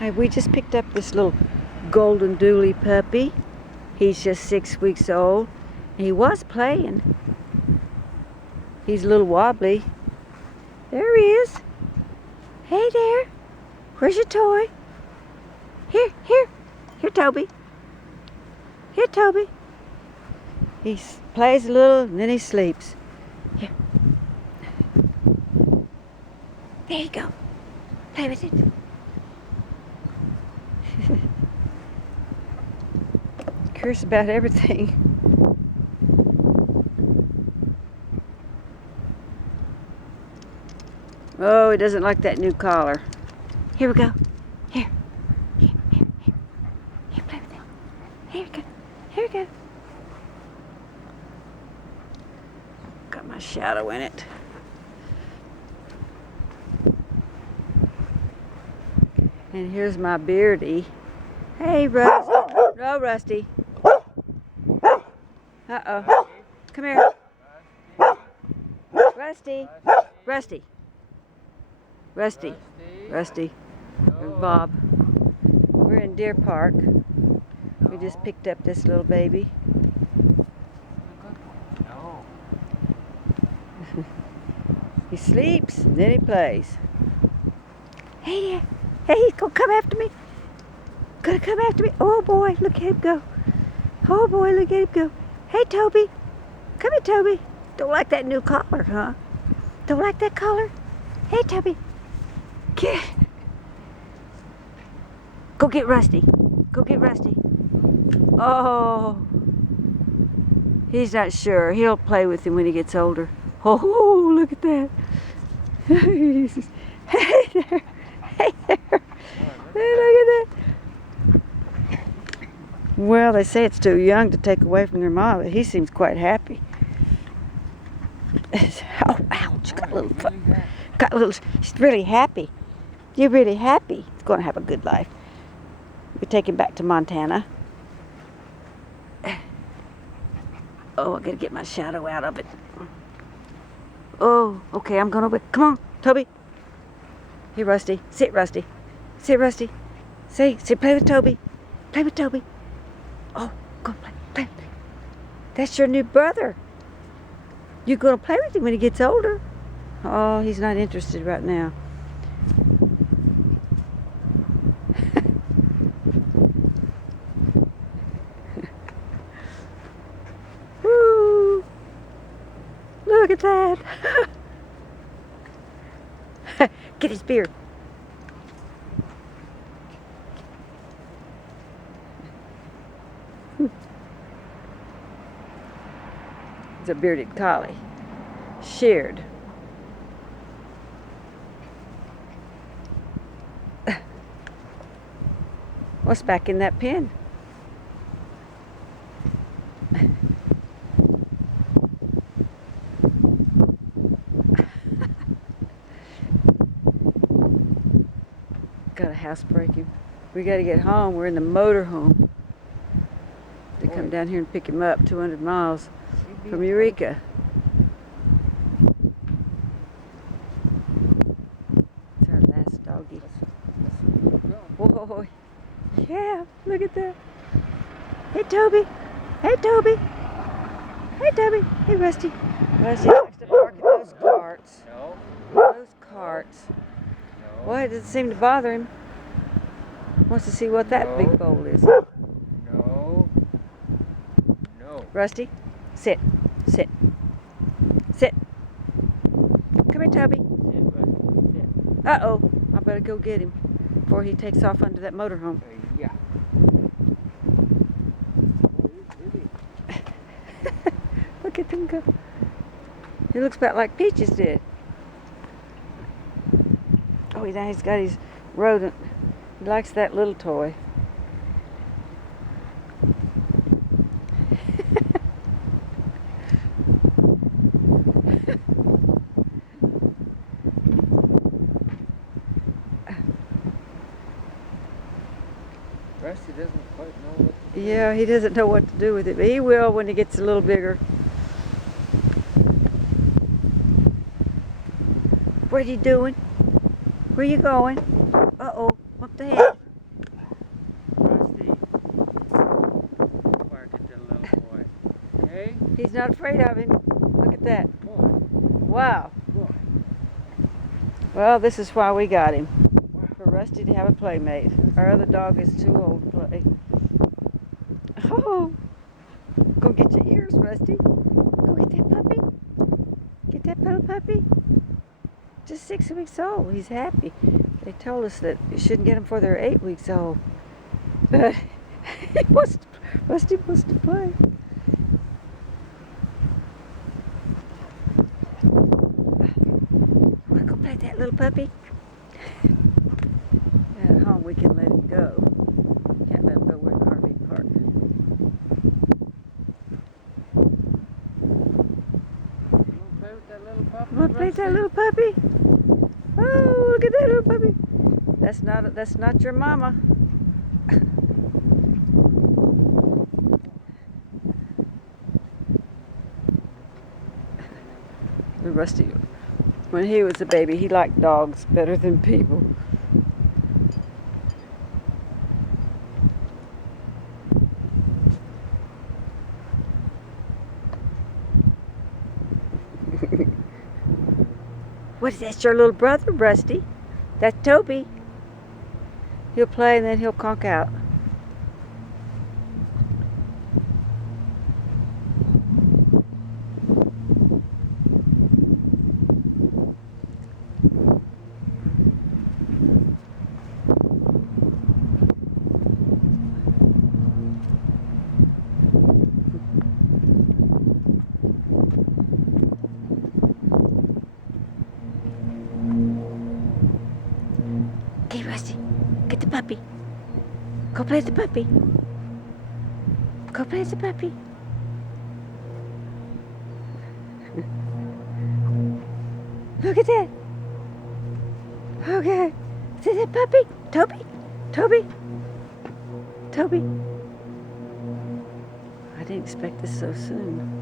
Hi, we just picked up this little Goldendoodle puppy. He's just 6 weeks old. He was playing. He's a little wobbly. There he is. Hey there. Where's your toy? Here, Toby. Here, Toby. He plays a little and then he sleeps. Here. There you go. Play with it. Curious about everything. Oh, he doesn't like that new collar. Here we go. Here, play with it. Here we go. Here we go. Got my shadow in it. And here's my Beardie. Hey, Rusty. No, Rusty. Uh-oh. Come here. Rusty. Rusty. Rusty. Rusty. There's Bob. We're in Deer Park. We just picked up this little baby. He sleeps, and then he plays. Hey there. Hey, he's gonna come after me. Gonna come after me. Oh boy, look at him go. Oh boy, look at him go. Hey, Toby. Come here, Toby. Don't like that new collar, huh? Don't like that collar? Hey, Toby. Get. Go get Rusty. Go get Rusty. Oh. He's not sure. He'll play with him when he gets older. Oh, look at that. Hey there. Hey there. Hey, look at that. Well, they say it's too young to take away from their mom, but he seems quite happy. Oh, ouch, got a little foot. Got a little, he's really happy. You're really happy. He's going to have a good life. We take him back to Montana. Oh, I got to get my shadow out of it. Oh, okay, I'm going to, come on, Toby. Here, Rusty. Sit, Rusty. Sit, Rusty. Say, play with Toby. Play with Toby. Oh, go play. That's your new brother. You're going to play with him when he gets older. Oh, he's not interested right now. Woo! Look at that. Get his beard. It's a bearded collie. Sheared. What's back in that pen? Got a housebreaking. We got to get home. We're in the motor home. They come down here and pick him up 200 miles from Eureka. It's our last doggy. Whoa. Yeah, look at that. Hey, Toby. Hey, Toby. Hey, Toby. Hey, Rusty. Rusty likes to bark at those carts. No. Those carts. No. Why does it seem to bother him? Wants to see what that big bowl is. No. No. Rusty, sit. Sit. Sit. Come here, Toby. Sit. Uh-oh. I better go get him before he takes off under that motorhome. Yeah. Look at him go. He looks about like Peaches did. Oh, now he's got his rodent. He likes that little toy. Rusty doesn't quite know what to do. Yeah, he doesn't know what to do with it, but he will when he gets a little bigger. What are you doing? Where you going? Uh-oh, up the head. He's not afraid of him. Look at that. Wow. Well, this is why we got him. For Rusty to have a playmate. Our other dog is too old to play. Oh, go get your ears, Rusty. Go get that puppy. Get that little puppy. Just 6 weeks old. He's happy. They told us that you shouldn't get them before they're 8 weeks old. But Rusty wants to play. Want to go play with that little puppy? At home we can let him go. Can't let him go. We're in the RV park. Want to play with that little puppy? Oh, look at that little puppy. That's not your mama. Rusty, when he was a baby, he liked dogs better than people. What is that, your little brother, Rusty? That's Toby. He'll play and then he'll conk out. Okay, Rusty, get the puppy. Go play with the puppy. Go play with the puppy. Look at that. Okay. See that puppy? Toby? Toby? Toby? I didn't expect this so soon.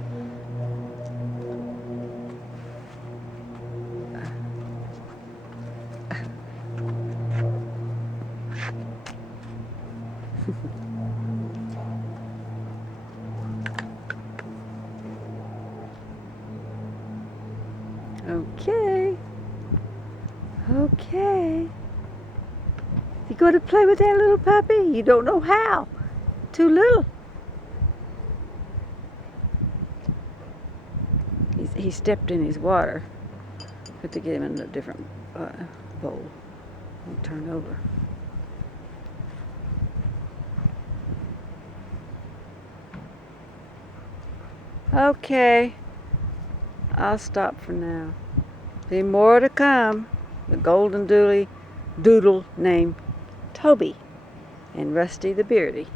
Okay. Okay. You going to play with that little puppy? You don't know how. Too little. He stepped in his water. Have to get him in a different bowl. I'll turn over. Okay. I'll stop for now. Be more to come. The Goldendoodle named Toby and Rusty the Beardie.